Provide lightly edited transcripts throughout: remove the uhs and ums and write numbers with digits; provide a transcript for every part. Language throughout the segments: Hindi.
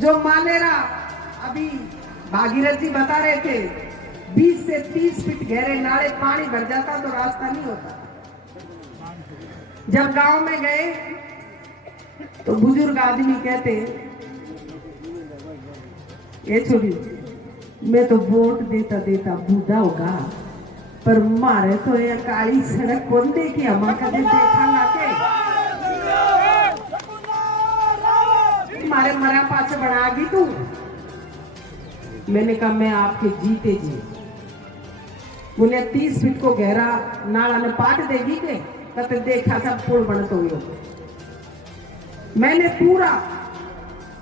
जो मालेरा अभी भागीरथ जी बता रहे थे 20 से 30 फीट गहरे नाले, पानी भर जाता तो रास्ता नहीं होता। जब गांव में गए तो बुजुर्ग आदमी कहते, ये छोरी मैं तो वोट देता देता बूढ़ा होगा, पर मारे तो ये काली सड़क कौन देखी, हम कदे देखा ना के मारे मरा पास बढ़ागी तू। मैंने कहा मैं आपके जीते जी। बोले 30 फीट को गहरा नाला ने पाट देगी के, कहते देखा सब पुल बनते हुए। मैंने पूरा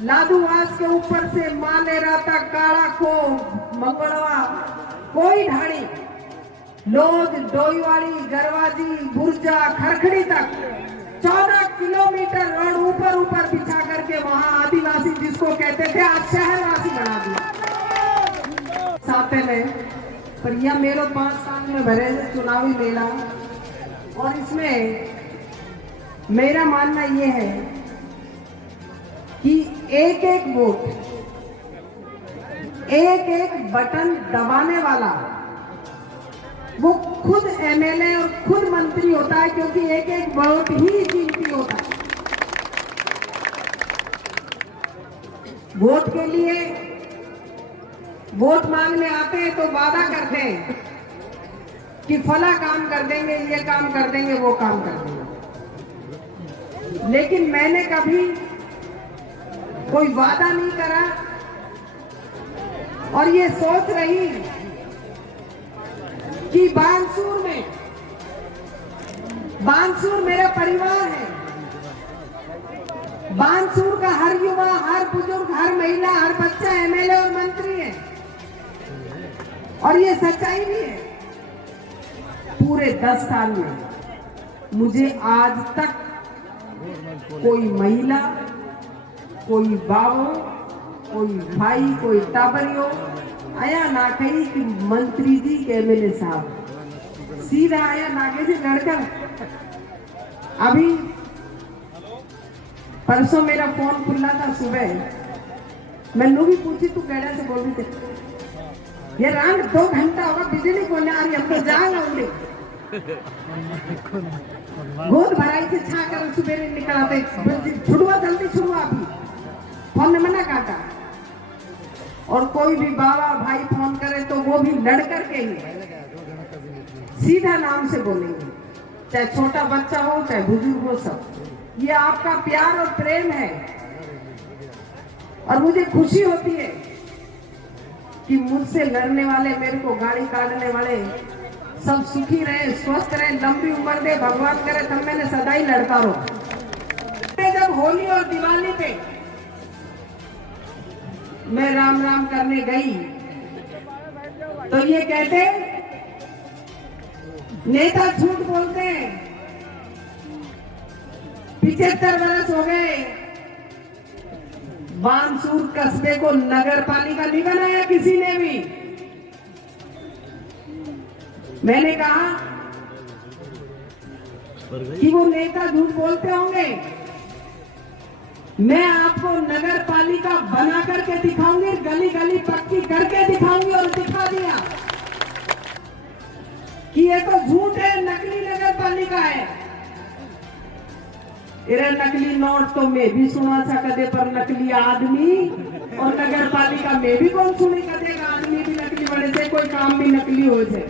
लादूवास के ऊपर से मालेरा तक, काला खो, मंगलवा, कोई ढाणी, लोग, डोईवाड़ी, गरवाजी, बुर्जा, खरखड़ी तक 14 किलोमीटर रोड ऊपर ऊपर बिछा करके वहां आदिवासी जिसको कहते थे आज शहरवासी बना दिया साथे में। पर यह मेरे 5 साल में भरे चुनावी मेला, और इसमें मेरा मानना यह है कि एक एक वोट, एक एक बटन दबाने वाला वो खुद एमएलए और खुद मंत्री होता है, क्योंकि एक एक वोट ही कीमती होता है। वोट के लिए वोट मांगने आते हैं तो वादा करते हैं कि फला काम कर देंगे, ये काम कर देंगे, वो काम कर देंगे, लेकिन मैंने कभी कोई वादा नहीं करा और ये सोच रही कि बानसूर मेरा परिवार है। बानसूर का हर युवा, हर बुजुर्ग, हर महिला, हर बच्चा एमएलए और मंत्री है, और ये सच्चाई भी है। पूरे 10 साल में मुझे आज तक कोई महिला, कोई बाबू, कोई भाई, कोई टाबरियो आया ना कही कि मंत्री जी के एमएलए साहब, सीधा आया नागे से लड़कर। अभी परसों मेरा फोन खुला था सुबह, मैंने भी पूछी तू कहना से बोल रही थी, ये रात 2 घंटा होगा बिजली को आ रही, अब तो जाएगा उन्हें गोद भराई से छा कर सुबह निकलाते, छुड़वा जल्दी छुड़वा। अभी फोन ने मना काटा, और कोई भी बाबा भाई फोन करे तो वो भी लड़ करके ही सीधा नाम से बोलेंगे, चाहे छोटा बच्चा हो चाहे बुजुर्ग हो, सब। ये आपका प्यार और प्रेम है, और मुझे खुशी होती है कि मुझसे लड़ने वाले, मेरे को गाड़ी काटने वाले सब सुखी रहे, स्वस्थ रहे, लंबी उम्र दे भगवान करे, तब मैंने सदा ही लड़ता रहो। जब होली और दिवाली पे मैं राम राम करने गई तो ये कहते नेता झूठ बोलते हैं, 75 वर्ष हो गए, बानसूर कस्बे को नगर पालिका नहीं बनाया किसी ने भी। मैंने कहा कि वो नेता झूठ बोलते होंगे, मैं आपको नगर पालिका बना करके दिखाऊंगी, गली गली पक्की करके दिखाऊंगी, और दिखा दिया कि ये तो झूठ है, नकली नगर पालिका है। इरे नकली नोट तो मैं भी सुना था कदे, पर नकली आदमी और नगर पालिका में भी कौन सुनी कदेगा। आदमी भी नकली बने से कोई काम भी नकली हो जाए,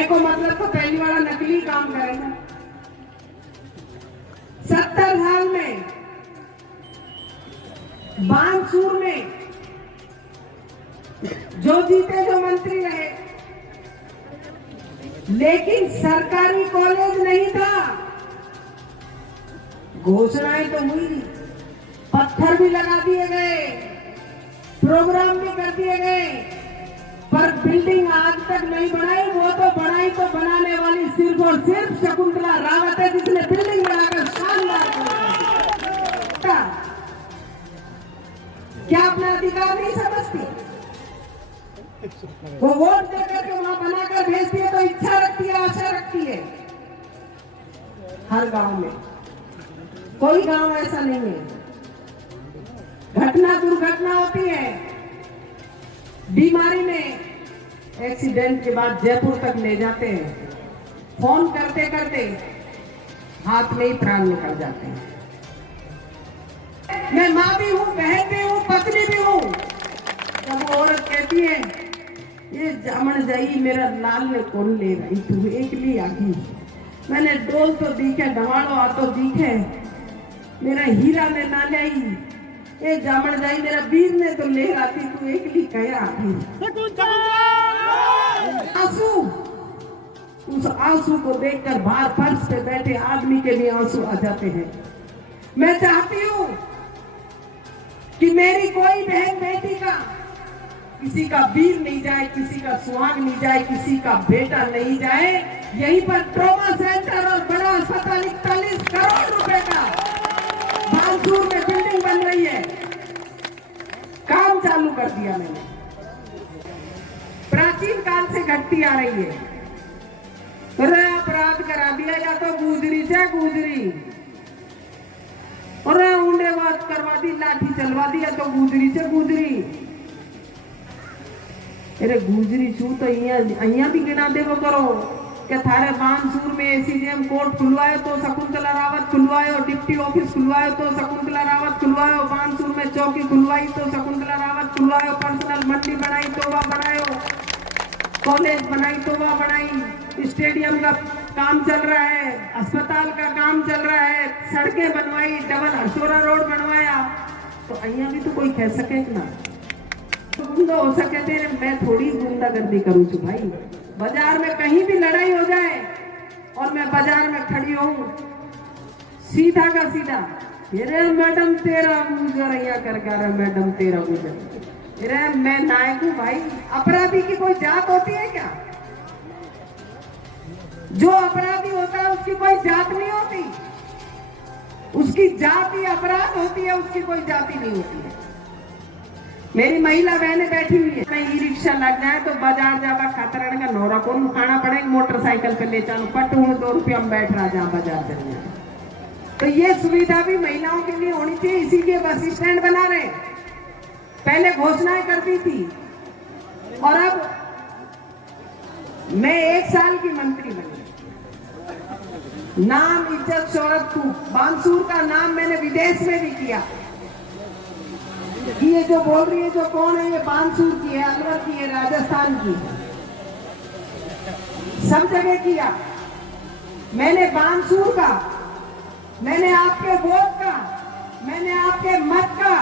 एको मतलब तो पहली वाला नकली काम करेगा। 70 साल में बानसूर में जो जीते, जो मंत्री रहे, लेकिन सरकारी कॉलेज नहीं था। घोषणाएं तो हुई, पत्थर भी लगा दिए गए, प्रोग्राम भी कर दिए गए, पर बिल्डिंग आज तक नहीं बनाई। वो तो बनाई तो बनाने वाली सिर्फ और सिर्फ शकुंतला रावत है, जिसने बिल्डिंग बनाकर शानदार क्या अपना अधिकार नहीं समझती? वो वोट देकर के वहां बनाकर भेजती है तो इच्छा रखती है, आशा रखती है। हर गांव में, कोई गांव ऐसा नहीं है घटना दुर्घटना होती है, बीमारी में एक्सीडेंट के बाद जयपुर तक ले जाते हैं, फोन करते करते हाथ में ही प्राण निकल जाते हैं। मैं माँ भी हूँ, बहन भी हूँ, पत्नी भी हूँ। जब वो औरत कहती है ये जामन जाई मेरा लाल ने कौन ले रही तू एक ली आगी, मैंने डोल तो दिखे डवाड़ो आ तो दिखे मेरा हीरा ने ना लाई, ये जामन जाई मेरा वीर ने तो ले आती तू एक ली कया आगी। आंसू, उस आंसू को देखकर बाहर फर्श पे बैठे आदमी के भी आंसू आ जाते हैं। मैं चाहती हूँ कि मेरी कोई बहन बेटी का, किसी का वीर नहीं जाए, किसी का सुहाग नहीं जाए, किसी का बेटा नहीं जाए। यहीं पर ट्रॉमा सेंटर और बड़ा अस्पताल 41 करोड़ रुपए का बानसूर में बिल्डिंग बन रही है, काम चालू कर दिया मैंने। प्राचीन काल से घटती आ रही है, अपराध करा दिया या तो गुजरी से गुजरी, और ऊंडे बात करवा दी, लाठी चलवा दी या तो गुजरी से गुजरी। अरे गुजरी छू तो अहिया भी गिना देवो करो कि थारे बानसूर में एसीजेएम कोर्ट खुलवायो तो शकुंतला रावत खुलवायो, डिप्टी ऑफिस खुलवायो तो शकुंतला रावत खुलवायो, बानसूर में चौकी खुलवाई तो शकुंतला रावत खुलवायो, पर्सनल मंडी बनाई तो वह बनायो, कॉलेज बनाई तो वह बनाई, स्टेडियम का काम चल रहा है, अस्पताल का काम चल रहा है, सड़कें बनवाई, डबल हरसोरा रोड बनवाया। तो अहिया भी तो कोई कह सके ना गुंडा हो सके तेरे, मैं थोड़ी गुंडागर्दी करूँ छू भाई। बाजार में कहीं भी लड़ाई हो जाए और मैं बाजार में खड़ी हूँ, सीधा का सीधा अरे मैडम तेरा गुजर कर मैडम तेरा गुजर, अरे मैं नायक हूँ भाई। अपराधी की कोई जात होती है क्या? जो अपराधी होता है उसकी कोई जात नहीं होती, उसकी जाति अपराध होती है, उसकी कोई जाति नहीं होती है। मेरी महिला बहनें बैठी हुई है, मैं ई रिक्शा लग जाए तो बाजार जावा खातर का नौरा को खाना पड़ेगा, मोटरसाइकिल पे ले चलो पट हूँ 2 रुपया में बैठ रहा जहाँ बाजार चलने। तो ये सुविधा भी महिलाओं के लिए होनी चाहिए, इसीलिए बस स्टैंड बना रहे। पहले घोषणाएं करती थी और अब मैं 1 साल की मंत्री बनी, नाम इज्जत शोहरत खूब, बानसूर का नाम मैंने विदेश में भी किया कि ये जो बोल रही है जो कौन है, ये बानसूर की है, अलवर की है, राजस्थान की है, सब जगह किया मैंने। बानसूर का, मैंने आपके वोट का, मैंने आपके मत का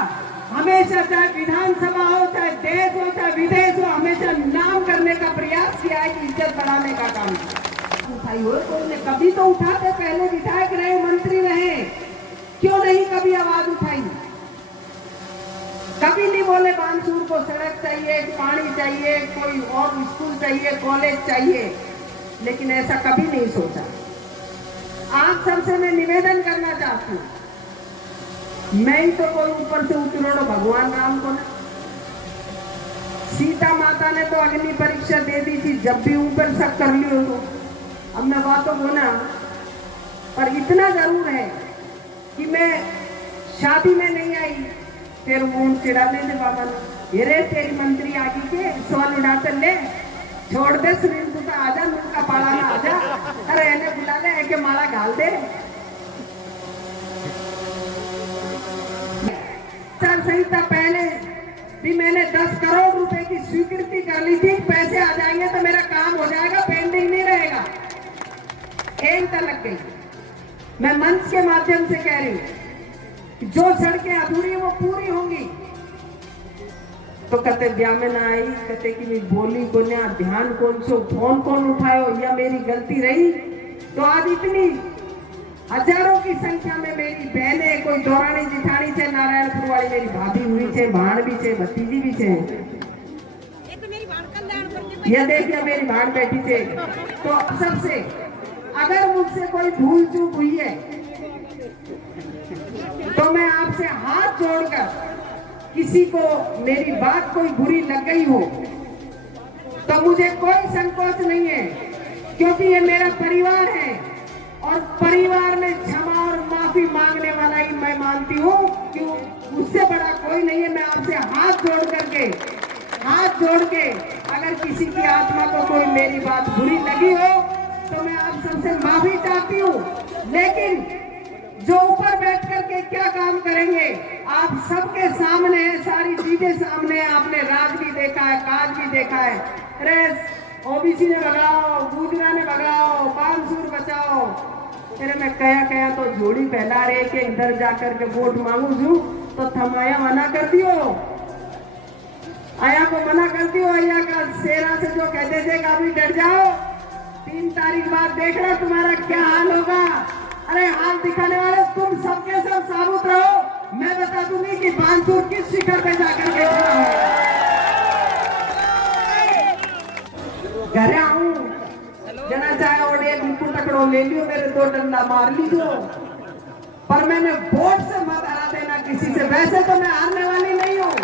हमेशा, चाहे विधानसभा हो, चाहे देश हो, चाहे विदेश हो, हमेशा नाम करने का प्रयास किया है कि इज्जत बढ़ाने का काम उठाई हो। कोई ने कभी तो उठाते, पहले विधायक रहे, मंत्री रहे, क्यों नहीं कभी आवाज उठाई? कभी नहीं बोले बानसूर को सड़क चाहिए, पानी चाहिए, कोई और स्कूल चाहिए, कॉलेज चाहिए, लेकिन ऐसा कभी नहीं सोचा। आप सबसे मैं निवेदन करना चाहती हूँ, मैं ही तो कोई ऊपर से उतरो भगवान राम को ना, सीता माता ने तो अग्नि परीक्षा दे दी थी, जब भी ऊपर सब कर लियो तो। अब मैं बातों को ना, पर इतना जरूर है कि मैं शादी में नहीं आई, तेरे मुंह चिढ़ाने दे बाबा ने, ये तेरी मंत्री आगे के सोल उड़ाते ले, छोड़ दे शरीर को, आजा मुझका पाला ना आजा, अरे इन्हें बुला ले, एक माला घाल दे। संहिता पहले भी मैंने 10 करोड़ रुपए की स्वीकृति कर ली थी, पैसे आ जाएंगे तो मेरा काम हो जाएगा, पेंडिंग नहीं रहेगा। एक लग गई। मैं मंच के माध्यम से कह रही हूँ जो सड़कें अधूरी है वो पूरी होंगी। तो कहते ब्याह में ना आई, कहते कि मैं बोली को ना ध्यान कौन सो, फोन कौन उठायो, या मेरी गलती रही। तो आज इतनी हजारों की संख्या में मेरी बहनें, कोई दौरानी जिठानी छे, नारायणपुर वाली मेरी भाभी हुई छे, भाण भी छे, भतीजी भी छे, ये देखिए मेरी भाण बैठी छे। तो सबसे अगर मुझसे कोई भूल चूक हुई है तो मैं आपसे हाथ जोड़कर, किसी को मेरी बात कोई बुरी लग गई हो तो मुझे कोई संकोच नहीं है, क्योंकि ये मेरा परिवार है और परिवार में क्षमा और माफी मांगने वाला ही मैं मानती हूँ कि उससे बड़ा कोई नहीं है। मैं आपसे हाथ जोड़ के अगर किसी की आत्मा को कोई मेरी बात बुरी लगी हो तो मैं आप सबसे माफी चाहती हूँ। लेकिन जो ऊपर बैठ करके क्या काम करेंगे, आप सबके सामने है, सारी चीजें सामने है। आपने राज भी देखा है, काज भी देखा है। अरे ओबीसी ने भगाओ, गुजरा ने भगाओ, बानसूर बचाओ। अरे मैं कया तो जोड़ी फैला रहे कि इधर जाकर के वोट मांगू जू तो थमाया मना कर दियो, आया को मना कर दियो। आया का शेरा से जो कहते थे कि अभी डर जाओ, 3 तारीख बाद देखना तुम्हारा क्या हाल होगा। अरे हाल दिखाने वाले तुम सबके सब साबुत रहो। मैं बता दूंगी कि बानसूर किस शिखर पे जाकर के खड़ा है। घर आऊं जना चाहे और एक टकड़ो ले लियो, मेरे 2 डंडा मार लीजो, पर मैंने वोट से मत हरा देना किसी से। वैसे तो मैं हारने वाली नहीं हूं।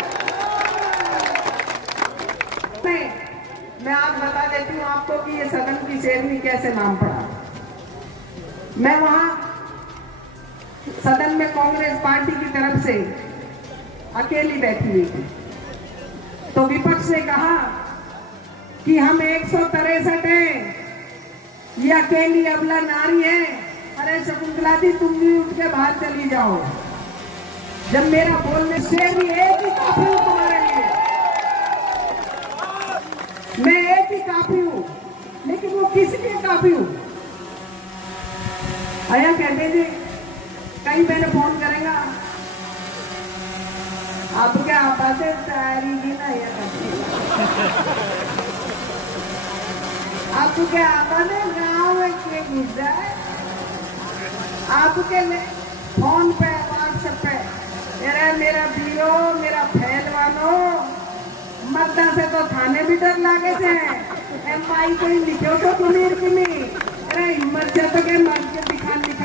मैं आज बता देती हूँ आपको कि ये सदन की शेरनी कैसे नाम पड़ा। मैं वहां सदन में कांग्रेस पार्टी की तरफ से अकेली बैठी हुई थी, तो विपक्ष ने कहा कि हम 163 हैं, ये अकेली अबला नारी है। अरे शकुंतला जी तुम भी उठ के बाहर चली जाओ। जब मेरा बोलने शेरनी एक ही काफी हूं तुम्हारे लिए, मैं एक ही काफी हूं, लेकिन वो किस लिए काफी हूं? आया कहते थे कहीं मैंने फोन करेगा आप क्या आपसे तैयारी की ना या आपको क्या आपने गाँव में के गुजरा है आपके फोन पे व्हाट्सएप पे मेरा बीओ मेरा पहलवानो मद्दा से तो थाने भी डर लागे से एमआई कोई लिखो तो तुम्हें की नहीं। अरे हिम्मत से तो के मर्द के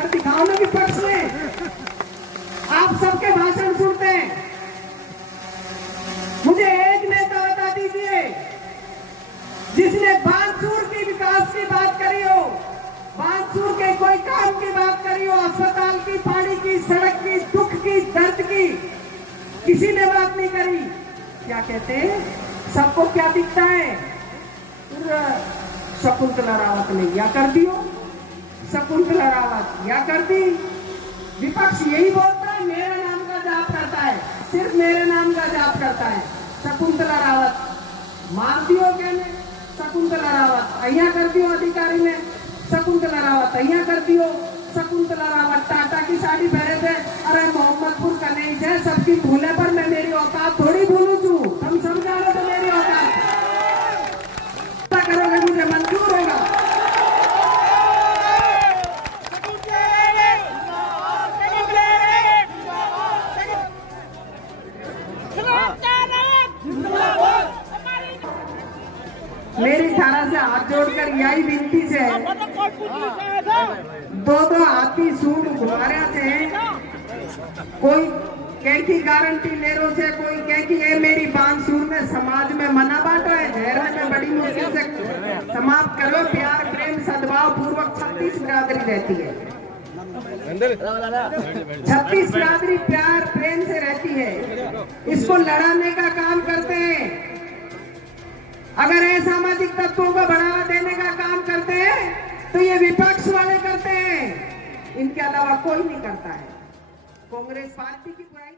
दिखाओ ना विपक्ष में। आप सबके भाषण सुनते हैं, मुझे एक नेता बता दीजिए जिसने बानसूर की विकास की बात करी हो, बानसूर के कोई काम की बात करी हो, अस्पताल की, पानी की, सड़क की, दुख की, दर्द की, किसी ने बात नहीं करी। क्या कहते हैं, सबको क्या दिखता है, शकुंतला रावत ने या कर दियो, शकुंतला रावत या कर दी। विपक्ष यही बोलता है, मेरे नाम का जाप करता है, सिर्फ मेरे नाम का जाप करता है। शकुंतला रावत मार दियो, कहने शकुंतला रावत अहिया कर दियो, अधिकारी ने शकुंतला रावत अहिया कर दियो। शकुंतला रावत टाटा की साड़ी पहने थे, अरे मोहम्मदपुर का नहीं है, सबकी भूले पर मैं मेरी औकात थोड़ी भूलू छू। हम समझा रहे तो मेरी औकात करोगे मुझे मंजूर होगा। मेरी थाना से हाथ जोड़कर यही विनती से दो हाथी सूट घुमारे से कोई कह की गारंटी ले रो से, कोई कह की ये मेरी बानसूर में समाज में मना बाटो है, झेरा में बड़ी मुश्किल से समाप्त करो। प्यार प्रेम सद्भाव पूर्वक 36 बिरादरी रहती है, 36 बिरादरी प्यार प्रेम से रहती है, इसको लड़ाने का काम करते हैं। अगर असामाजिक तत्वों को बढ़ावा देने का काम करते हैं तो ये विपक्ष वाले करते हैं, इनके अलावा कोई नहीं करता है। कांग्रेस पार्टी की बुराई